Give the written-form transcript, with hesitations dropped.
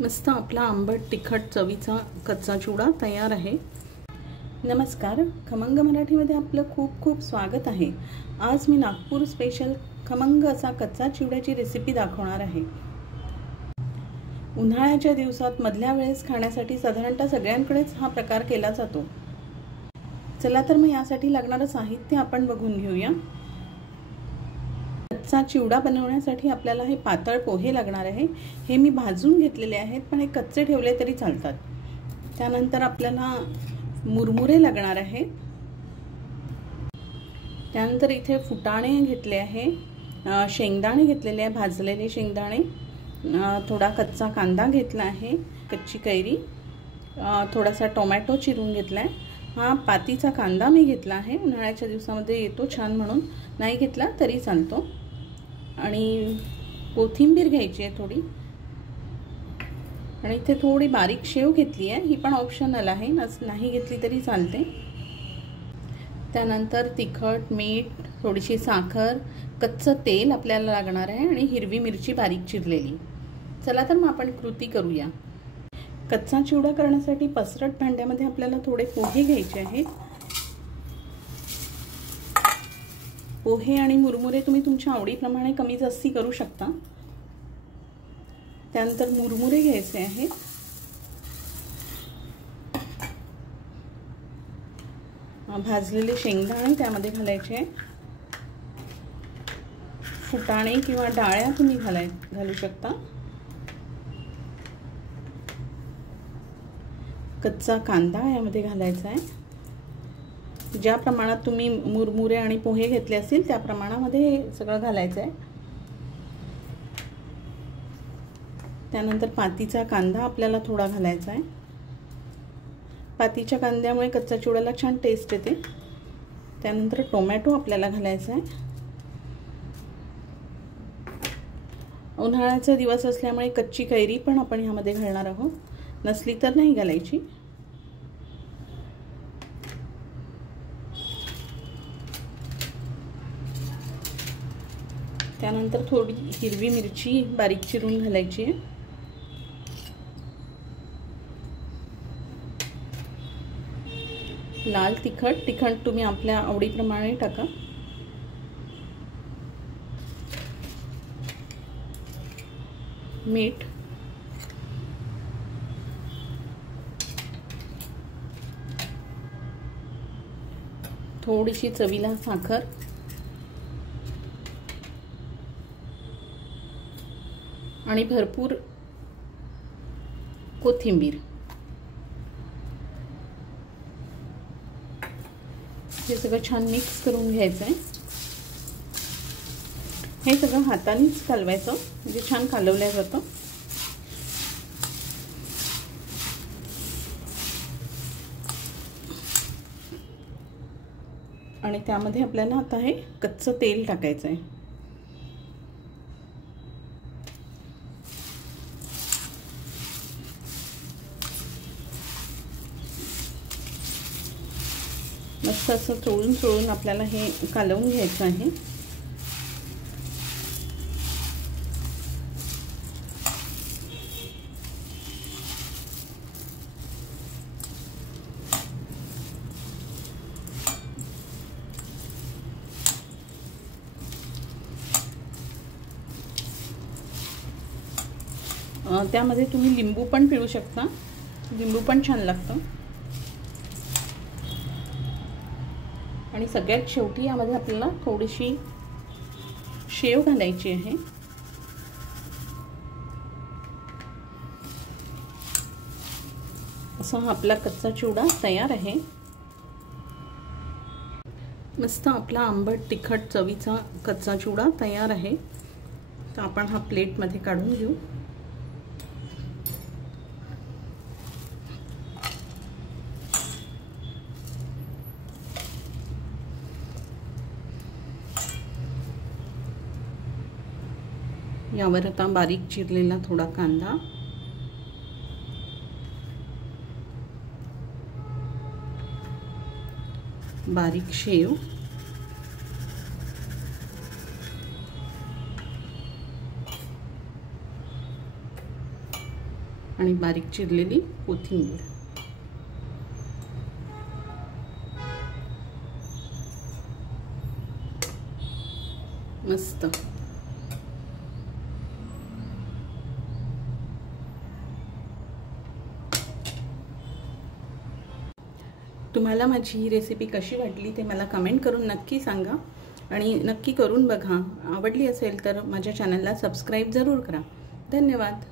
मस्त आपला आंबट तिखट चवीचा कच्चा चिवडा तयार आहे। नमस्कार, खमंग मराठीमध्ये आपलं खूप खूप स्वागत आहे। आज मी नागपूर स्पेशल खमंग असा कच्चा चिवड्याची रेसिपी दाखवणार आहे। उन्हाळ्याच्या दिवसात मधल्या वेळेस खाण्यासाठी साधारणतः सगळ्यांकडेच हा प्रकार केला जातो। चला तर मग यासाठी लागणारे साहित्य आपण बघून घेऊया। कच्चा चिवडा बनवण्यासाठी आपल्याला हे पातळ पोहे लागणार आहे। हे मी भाजून घेतलेले आहेत, पण हे कच्चे ठेवले तरी चालतात। त्यानंतर आपल्याला मुरमुरे लागणार आहेत। त्यानंतर इथे फुटाणे घेतले आहे, शेंगदाणे घेतलेले आहे, भाजलेले शेंगदाणे, थोडा कच्चा कांदा घेतला आहे, कच्ची कैरी, थोडासा टोमॅटो चिरून घेतलाय। हा पातीचा कांदा मी घेतला आहे, उन्हाळ्याच्या दिवसामध्ये येतो छान म्हणून, नाही घेतला तरी चालतो। आणि कोथिंबीर घ्यायची आहे थोडी, आणि इथे थोडी बारीक शेव घेतली आहे, ही पण ऑप्शनल आहे, नाही घेतली तरी चालते। त्यानंतर तिखट, मीठ, थोडीशी साखर, कच्चं तेल आपल्याला लागणार आहे, आणि हिरवी मिरची बारीक चिरलेली। चला तर मग आपण कृती करूया। कच्चा चिवडा करण्यासाठी पसरट भांड्यामध्ये आपल्याला थोडे पोहे घ्यायचे आहेत। पोहे आणि मुरमुरे तुम्ही तुमच्या आवडीप्रमाणे कमी जास्ती करू शकता। त्यानंतर मुरमुरे घ्यायचे आहेत, भाजलेले शेंगदाणे त्यामध्ये घालायचे आहेत, फुटाणे किंवा डाळ्या तुम्ही घालू शकता, कच्चा कांदा यामध्ये घालायचा आहे। ज्या प्रमाणात तुम्ही मुरमुरे आणि पोहे घेतले असतील त्या प्रमाणामध्ये हे सगळं घालायचं आहे। त्यानंतर पातीचा कांदा आपल्याला थोडा घालायचा आहे। पातीच्या कांद्यामुळे कच्चा चिवड्याला छान टेस्ट येते। त्यानंतर टोमॅटो आपल्याला घालायचा आहे। उन्हाळ्याचा दिवस असल्यामुळे कच्ची कैरी पण आपण ह्यामध्ये घालणार आहोत, नसली तर नाही घालायची। त्यानंतर थोडी हिरवी मिरची बारीक चिरून घालायची आहे। लाल तिखट तुम्ही आपल्या आवडीप्रमाणे टाका। मीठ, थोडीशी चवीला साखर, आणि भरपूर कोथिंबीर। हे सगळं छान मिक्स करून घ्यायचं आहे। हे सगळं हातानेच कालवायचं, म्हणजे छान कालवलं जातं। आणि त्यामध्ये आपल्याला आता हे कच्चं तेल टाकायचं आहे। मस्त असं चोळून आपल्याला हे कालवून घ्यायचं आहे। त्यामध्ये तुम्ही लिंबू पण पिळू शकता, लिंबू पण छान लागतं। आणि सगळ्यात शेवटी यामध्ये आपल्याला थोडीशी शेव घालायची आहे। असा आपला कच्चा चिवडा तयार आहे। मस्त आपला आंबट तिखट चवीचा कच्चा चिवडा तयार आहे। तर आपण हा प्लेटमध्ये काढून घेऊ। यावर आता बारीक चिरलेला थोडा कांदा, बारीक शेव, आणि बारीक चिरलेली कोथिंबीर। मस्त। तुम्हाला माझी ही रेसिपी कशी वाटली ते मला कमेंट करून नक्की सांगा आणि नक्की करून बघा। आवडली असेल तर माझ्या चॅनलला सबस्क्राईब जरूर करा। धन्यवाद।